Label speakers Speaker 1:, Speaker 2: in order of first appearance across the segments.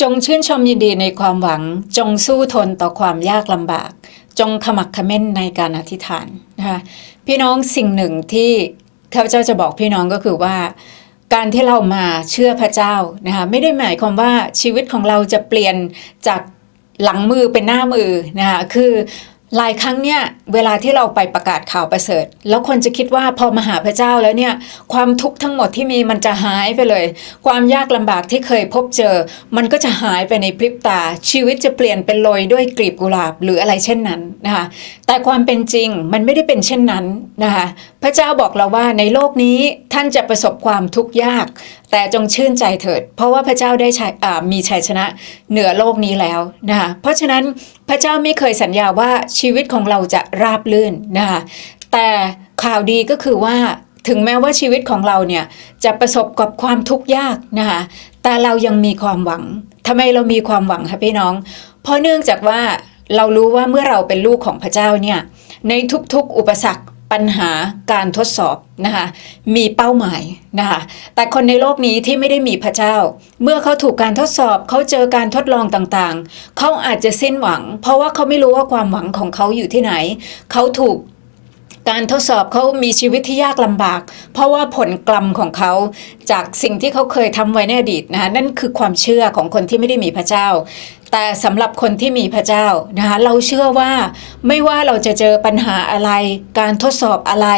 Speaker 1: จงชื่นชมยินดีในความหวัง จงสู้ทนต่อความยากลำบาก จงขมักขม้นในการอธิษฐานนะคะพี่น้องสิ่งหนึ่งที่ข้าพเจ้าจะบอกพี่น้องก็คือว่า การที่เรามาเชื่อพระเจ้านะคะไม่ได้หมายความว่าชีวิตของเราจะเปลี่ยนจากหลังมือเป็นหน้ามือนะคะคือ หลายครั้งเนี่ยเวลาที่เราไปประกาศข่าวประเสริฐ แล้วคนจะคิดว่าพอมาหาพระเจ้าแล้วเนี่ยความทุกข์ทั้งหมดที่มีมันจะหายไปเลย ความยากลำบากที่เคยพบเจอ มันก็จะหายไปในพริบตา ชีวิตจะเปลี่ยนเป็นโรยด้วยกลีบกุหลาบหรืออะไรเช่นนั้นนะคะแต่ความเป็นจริงมันไม่ได้เป็นเช่นนั้นนะคะพระเจ้าบอกเราว่าในโลกนี้ท่านจะประสบความทุกข์ยาก แต่จงชื่นใจเถิด เพราะว่าพระเจ้าได้ชัยอ่ามีชัยชนะเหนือโลกนี้แล้วนะคะเพราะฉะนั้นพระเจ้าไม่เคยสัญญาว่าชีวิตของเราจะราบลื่นนะคะแต่ข่าวดีก็คือว่าถึงแม้ว่าชีวิตของเราเนี่ยจะประสบกับความทุกข์ยากนะคะแต่เรายังมีความหวังทำไมเรามีความหวังคะพี่น้อง เพราะเนื่องจากว่าเรารู้ว่าเมื่อเราเป็นลูกของพระเจ้าเนี่ยในทุกๆอุปสรรค ปัญหาการทดสอบนะคะมีเป้าหมายนะคะแต่คนในโลกนี้ที่ไม่ได้มีพระเจ้า เมื่อเขาถูกการทดสอบเขาเจอการทดลองต่างๆ เขาอาจจะสิ้นหวัง เพราะว่าเขาไม่รู้ว่าความหวังของเขาอยู่ที่ไหน เขาถูกการทดสอบเขามีชีวิตที่ยากลำบาก เพราะว่าผลกรรมของเขาจากสิ่งที่เขาเคยทำไว้ในอดีตนะคะนั่นคือความเชื่อของคนที่ไม่ได้มีพระเจ้า แต่สำหรับคนที่มีพระเจ้านะคะเราเชื่อว่าไม่ว่าเราจะเจอปัญหาอะไร การทดสอบอะไร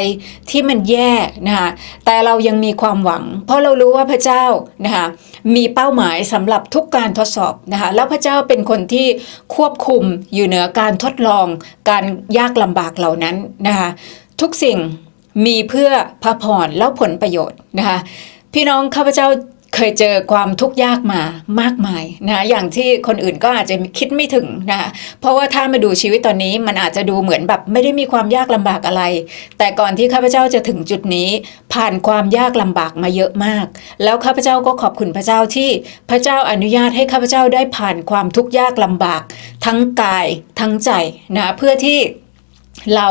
Speaker 1: ที่มันแย่นะคะแต่เรายังมีความหวัง เพราะเรารู้ว่าพระเจ้านะคะมีเป้าหมายสำหรับทุกการทดสอบนะคะแล้วพระเจ้าเป็นคนที่ควบคุมอยู่เหนือการทดลอง การยากลำบากเหล่านั้นนะคะทุกสิ่งมีเพื่อพระพรแล้วผลประโยชน์นะคะพี่น้องข้าพเจ้า ยเจอความทุกข์ยากมามากมายนะอย่างที่คนอื่นก็อาจจะคิดไม่ถึงนะคะเพราะว่าถ้ามาดูชีวิตตอนนี้มันอาจจะดูเหมือนแบบไม่ได้มีความยากลำบากอะไร แต่ก่อนที่ข้าพเจ้าจะถึงจุดนี้ ผ่านความยากลำบากมาเยอะมาก แล้วข้าพเจ้าก็ขอบคุณพระเจ้าที่พระเจ้าอนุญาตให้ข้าพเจ้าได้ผ่านความทุกข์ยากลำบาก ทั้งกายทั้งใจนะเพื่อที่ เรา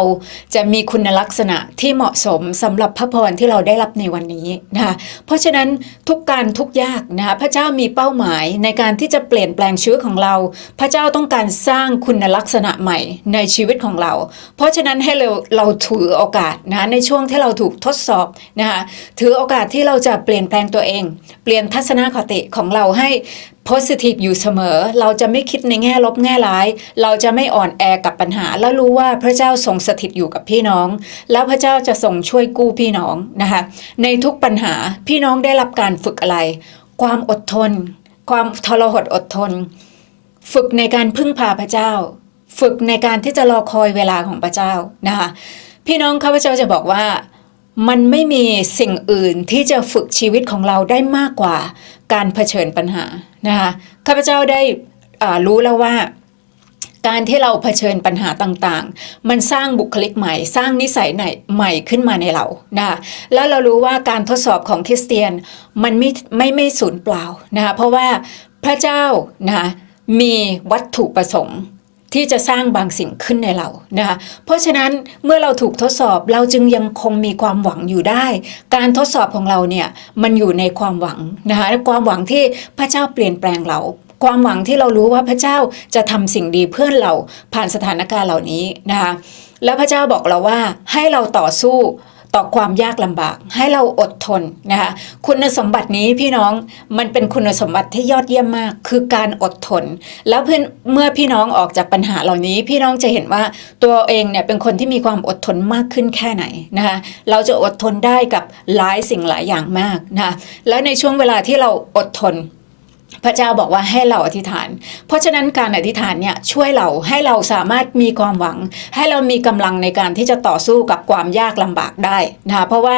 Speaker 1: จะมีคุณลักษณะที่เหมาะสมสำหรับพระพรที่เราได้รับในวันนี้นะคะเพราะฉะนั้นทุกการทุกยากนะคะพระเจ้ามีเป้าหมายในการที่จะเปลี่ยนแปลงชีวิตของเรา พระเจ้าต้องการสร้างคุณลักษณะใหม่ในชีวิตของเรา เพราะฉะนั้นให้เราเราถือโอกาสนะในช่วงที่เราถูกทดสอบนะคะถือโอกาสที่เราจะเปลี่ยนแปลงตัวเอง เปลี่ยนทัศนคติของเราให้ positive อยู่เสมอ เราจะไม่คิดในแง่ลบแง่ร้าย เราจะไม่อ่อนแอกับปัญหา แล้วรู้ว่าพระเจ้าทรงสถิตอยู่กับพี่น้อง แล้วพระเจ้าจะทรงช่วยกู้พี่น้องนะคะ ในทุกปัญหาพี่น้องได้รับการฝึกอะไร ความอดทน ความทรหดอดทน ฝึกในการพึ่งพาพระเจ้า ฝึกในการที่จะรอคอยเวลาของพระเจ้านะคะพี่น้องข้าพเจ้าจะบอกว่า มันไม่มีสิ่งอื่นที่จะฝึกชีวิตของเราได้มากกว่าการเผชิญปัญหานะคะข้าพเจ้าได้รู้แล้วว่าการที่เราเผชิญปัญหาต่างๆ มันสร้างบุคลิกใหม่ สร้างนิสัยใหม่ใหม่ขึ้นมาในเรานะคะแล้วเรารู้ว่าการทดสอบของคริสเตียนมันไม่ไม่ไม่สูญเปล่านะคะเพราะว่าพระเจ้านะคะมีวัตถุประสงค์ ที่จะสร้างบางสิ่งขึ้นในเรานะคะเพราะฉะนั้นเมื่อเราถูกทดสอบเราจึงยังคงมีความหวังอยู่ได้ การทดสอบของเราเนี่ยมันอยู่ในความหวังนะคะความหวังที่พระเจ้าเปลี่ยนแปลงเราความหวังที่เรารู้ว่าพระเจ้าจะทำสิ่งดีเพื่อเราผ่านสถานการณ์เหล่านี้นะคะแล้วพระเจ้าบอกเราว่าให้เราต่อสู้ ต่อความยากลำบาก ให้เราอดทนนะคะคุณสมบัตินี้พี่น้องมันเป็นคุณสมบัติที่ยอดเยี่ยมมาก คือการอดทน แล้วเพื่อนเมื่อพี่น้องออกจากปัญหาเหล่านี้ พี่น้องจะเห็นว่าตัวเองเนี่ยเป็นคนที่มีความอดทนมากขึ้นแค่ไหนนะคะเราจะอดทนได้กับหลายสิ่งหลายอย่างมากนะคะแล้วในช่วงเวลาที่เราอดทน พระเจ้าบอกว่าให้เราอธิษฐาน เพราะฉะนั้นการอธิษฐานเนี่ยช่วยเราให้เราสามารถมีความหวัง ให้เรามีกำลังในการที่จะต่อสู้กับความยากลำบากได้นะคะเพราะว่า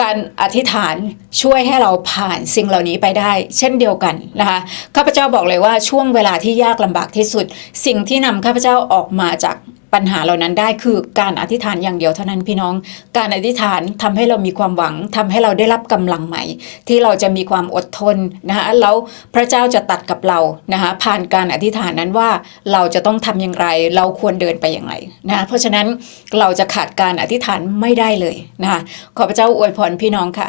Speaker 1: การอธิษฐานช่วยให้เราผ่านสิ่งเหล่านี้ไปได้ เช่นเดียวกันนะคะข้าพเจ้าบอกเลยว่าช่วงเวลาที่ยากลำบากที่สุด สิ่งที่นำข้าพเจ้าออกมาจาก ปัญหาเหล่านั้นได้คือการอธิษฐานอย่างเดียวเท่านั้นพี่น้อง การอธิษฐานทำให้เรามีความหวังทำให้เราได้รับกำลังใหม่ ที่เราจะมีความอดทนนะคะแล้วพระเจ้าจะตัดกับเรานะคะผ่านการอธิษฐานนั้นว่าเราจะต้องทำอย่างไร เราควรเดินไปอย่างไรนะเพราะฉะนั้นเราจะขาดการอธิษฐานไม่ได้เลยนะคะขอพระเจ้าอวยพรพี่น้องค่ะ